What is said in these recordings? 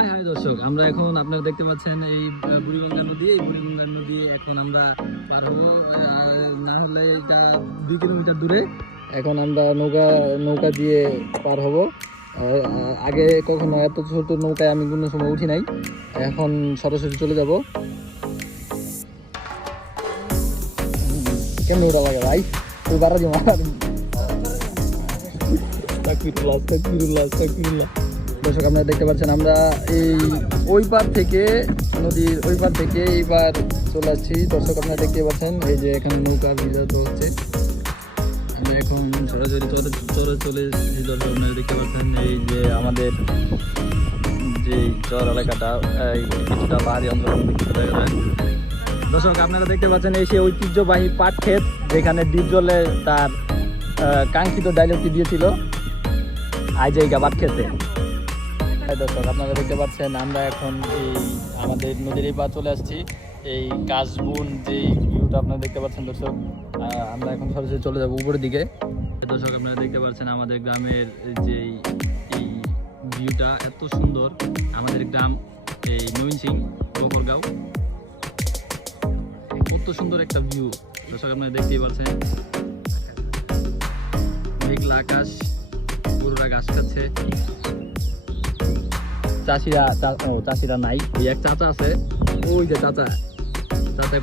High high দর্শক, আমরা এখন আপনারা দেখতে পাচ্ছেন এই বুড়িগঙ্গা নদী। এই বুড়িগঙ্গা নদী এখন আমরা পার হবো, না হলে এটা 2 কিলোমিটার দূরে। এখন আমরা নৌকা দিয়ে পার হব। আগে কখনো এত ছোট নৌকায় আমি কোনো সময় উঠি নাই, এখন সরাসরি চলে যাব। কেমন ওটা লাগে ভাই? তুই বাড়া দিয়ে মার। দর্শক আপনারা দেখতে পাচ্ছেন আমরা এই ওই পার থেকে, নদীর ওই পার থেকে এই পার চলে আসছি। দর্শক আপনারা দেখতে পাচ্ছেন এই যে এখানে নৌকা ভিজা তো হচ্ছে। আমরা এখন সরাসরি চলে এসেছি। দর্শক আপনারা দেখতে পাচ্ছেন এই যে আমাদের যে চর এলাকাটা, কিছুটা পাহাড়ি অঞ্চল দেখা যায়। দর্শক আপনারা দেখতে পাচ্ছেন এই সে ঐতিহ্যবাহী পাট ক্ষেত, যেখানে ডিপ জলে তার কাঙ্ক্ষিত ডায়লগটি দিয়েছিল, আজ এই পাট খেতে। দর্শক আপনারা দেখতে পাচ্ছেন আমরা এখন এই আমাদের নদীর এই পার চলে আসছি। এই কাশবুন যে ভিউটা আপনারা দেখতে পাচ্ছেন দর্শক, আমরা এখন সরাসরি চলে যাবো উপরের দিকে। দর্শক আপনারা দেখতে পাচ্ছেন আমাদের গ্রামের যে এই ভিউটা এত সুন্দর। আমাদের গ্রাম এই ময়মনসিংহ গফরগাঁও, কত সুন্দর একটা ভিউ দর্শক আপনারা দেখতেই পাচ্ছেন। মেঘলা আকাশ, গরুরা ঘাস খাচ্ছে। চাষিরা নাই, এই এক চাচা আছে, ওই যে চাচা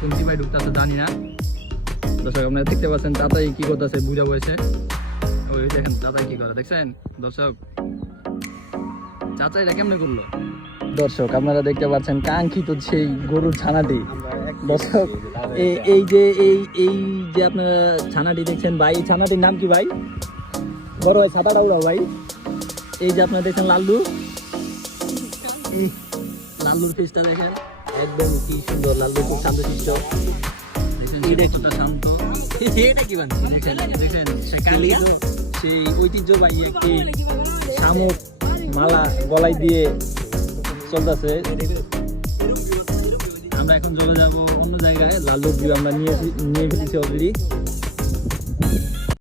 কোন সীমায় ঢুকতেছে জানি না। দর্শক আপনারা দেখতে পাচ্ছেন চাচাই কি করতেছে, বুঝা বসে। ওই দেখেন চাচাই কি করে, দেখছেন দর্শক? চাচা এটা কেমনে করলো? দর্শক আপনারা দেখতে পাচ্ছেন কাঙ্ক্ষিত সেই গরুর ছানাটি। দর্শক এই যে আপনারা ছানাটি দেখছেন ভাই, ছানাটির নাম কি ভাই? বড় ভাই ছাতাটা উড়াও ভাই। এই যে আপনারা দেখছেন লাল্লু, এই লাল্লুর ফেসটা দেখেন, একদম কি সুন্দর। লাল্লু খুব শান্তশিষ্ট, এটা কতটা শান্ত। এটা কি দেখেন সেই ঐতিহ্যবাহী একটি শামুক মালা গলায় দিয়ে চলতেছে। আমরা এখন চলে যাব অন্য জায়গায়। লাল্লুর ভিউ আমরা নিয়ে ফেলেছি অলরেডি।